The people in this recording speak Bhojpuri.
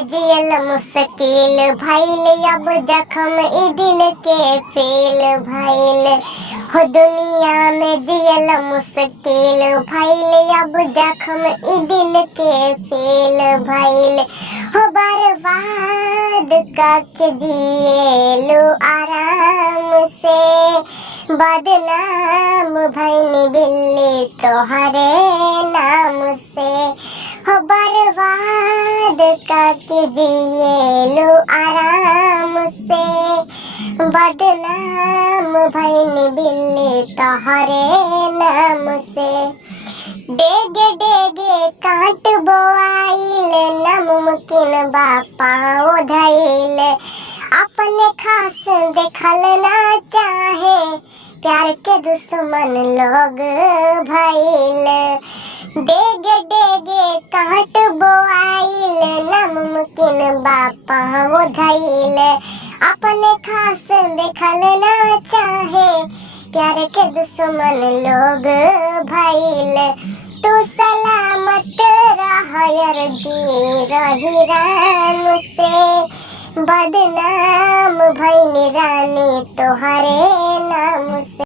में जियल मुश्किल भइल, अब जख्म ई दिल के फील भइल। हो दुनिया में जियल मुश्किल भइल, अब जख्म ई दिल के फील भइल। हो बर्बाद करके जिएलू आराम से, बदनाम भइल बिल्ली तोहरे नाम से। हो बर्बाद करके जिएलू आराम से, बदनाम भइल बिल्ली तोहरे नाम से। डेगे डेगे काट बोआइल, नामुमकिन बा पाँव धइल। अपने खास देखल ना चाहे, प्यार के दुश्मन लोग भइल। डेगे डेगे काट बोआइल, नामुमकिन बा पाँव धइल। अपने खास देखल ना चाहे, प्यार के दुश्मन लोग भइल। तू सलामत रह जी रही राम से, बदनाम भइल रानी तोहरे नाम से।